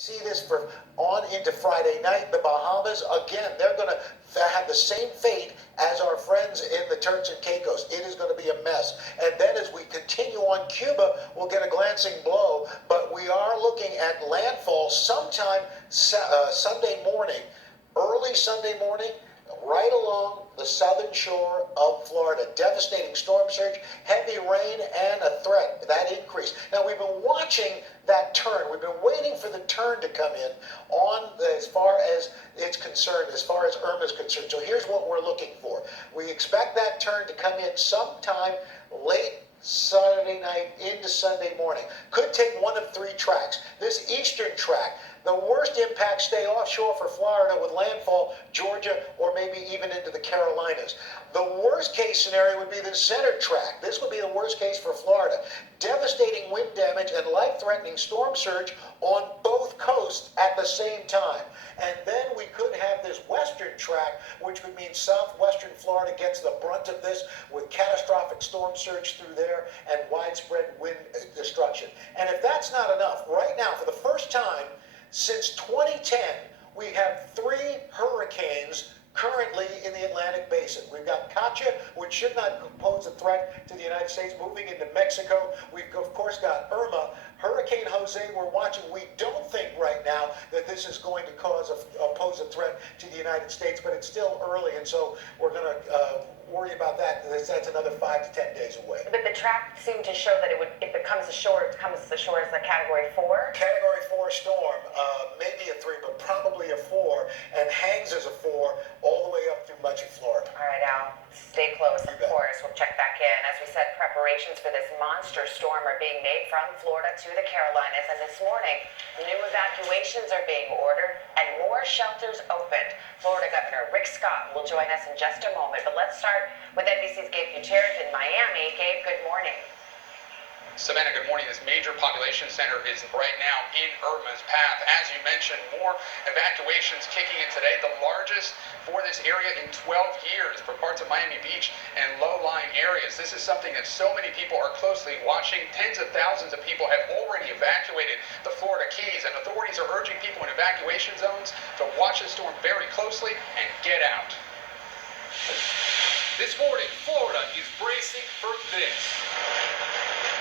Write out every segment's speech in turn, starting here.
See this for on into Friday night. The Bahamas, again, they're going to have the same fate as our friends in the Turks and Caicos. It is going to be a mess. And then as we continue on, Cuba will get a glancing blow, but we are looking at landfall sometime Sunday morning, early Sunday morning, right along the southern shore of Florida. Devastating storm surge, heavy rain, and a threat, that increase. Now, we've been watching that turn. We've been waiting for the turn to come in as far as it's concerned, as far as Irma is concerned. So here's what we're looking for. We expect that turn to come in sometime late Saturday night into Sunday morning. Could take one of three tracks. This eastern track, the worst impacts stay offshore for Florida with landfall, Georgia, or maybe even into the Carolinas. The worst case scenario would be the center track. This would be the worst case for Florida. Devastating wind damage and life-threatening storm surge on both coasts at the same time. And then we could have this western track, which would mean southwestern Florida gets the brunt of this with catastrophic storm surge through there and widespread wind destruction. And if that's not enough, right now, for the first time since 2010, we have 3 hurricanes currently in the Atlantic Basin. We've got Katia, which should not pose a threat to the United States, moving into Mexico. We've, of course, got Irma. Hurricane Jose, we're watching. We don't think right now that this is going to pose a threat to the United States, but it's still early, and so we're going to worry about that. That's another 5 to 10 days away. But the track seemed to show that if it comes ashore, it comes ashore as a Category 4? Category 4 storm, maybe a 3, but probably a 4, and hangs as a 4 all the way up through much of Florida. All right, Al, stay close, of course. We'll check back in. As we said, preparations for this monster storm are being made from Florida to the Carolinas, and this morning, new evacuations are being ordered and more shelters opened. Florida Governor Rick Scott will join us in just a moment, but let's start with NBC's Gabe Gutierrez in Miami. Gabe, good morning. Savannah, good morning. This major population center is right now in Irma's path. As you mentioned, more evacuations kicking in today, the largest for this area in 12 years for parts of Miami Beach and low-lying areas. This is something that so many people are closely watching. Tens of thousands of people have already evacuated the Florida Keys, and authorities are urging people in evacuation zones to watch the storm very closely and get out. This morning, Florida is bracing for this.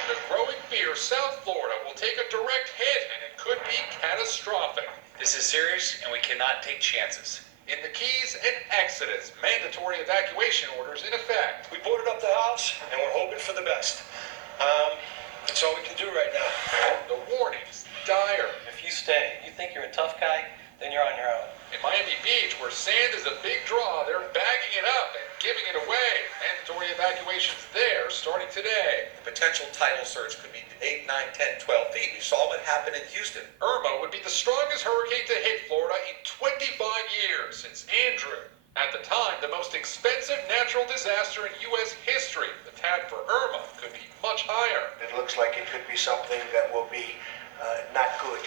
The growing fear South Florida will take a direct hit, and it could be catastrophic. This is serious, and we cannot take chances. In the Keys and Exodus, mandatory evacuation orders in effect. We boarded up the house, and we're hoping for the best. That's all we can do right now. The warning's dire. If you stay, you think you're a tough guy, then you're on your own. In Miami Beach, where sand is a big draw, they're bagging it up and giving it away. Mandatory evacuations there starting today. The potential tidal surge could be 8, 9, 10, 12 feet. We saw what happened in Houston. Irma would be the strongest hurricane to hit Florida in 25 years since Andrew. At the time, the most expensive natural disaster in U.S. history. The tag for Irma could be much higher. It looks like it could be something that will be not good.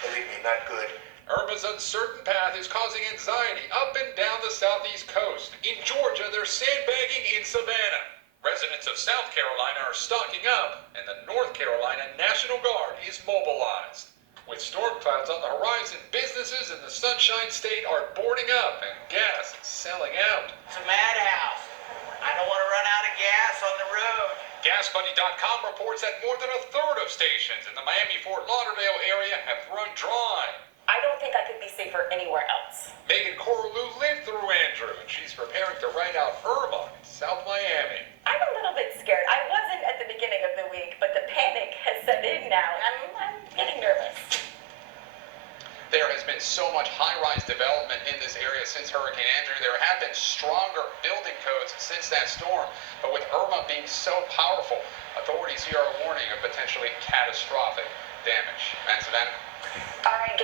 Believe me, not good. Irma's uncertain path is causing anxiety up and down the southeast coast. In Georgia, they're sandbagging in Savannah. Residents of South Carolina are stocking up, and the North Carolina National Guard is mobilized. With storm clouds on the horizon, businesses in the Sunshine State are boarding up, and gas is selling out. It's a madhouse. I don't want to run out of gas on the road. GasBuddy.com reports that more than a third of stations in the Miami-Fort Lauderdale area have run dry. I don't think I could be safer anywhere else. Megan Corlew lived through Andrew, and she's preparing to ride out Irma in South Miami. I'm a little bit scared. I wasn't at the beginning of the week, but the panic has set in now. I'm getting nervous. There has been so much high-rise development in this area since Hurricane Andrew. There have been stronger building codes since that storm, but with Irma being so powerful, authorities here are warning of potentially catastrophic damage. Savannah? All right.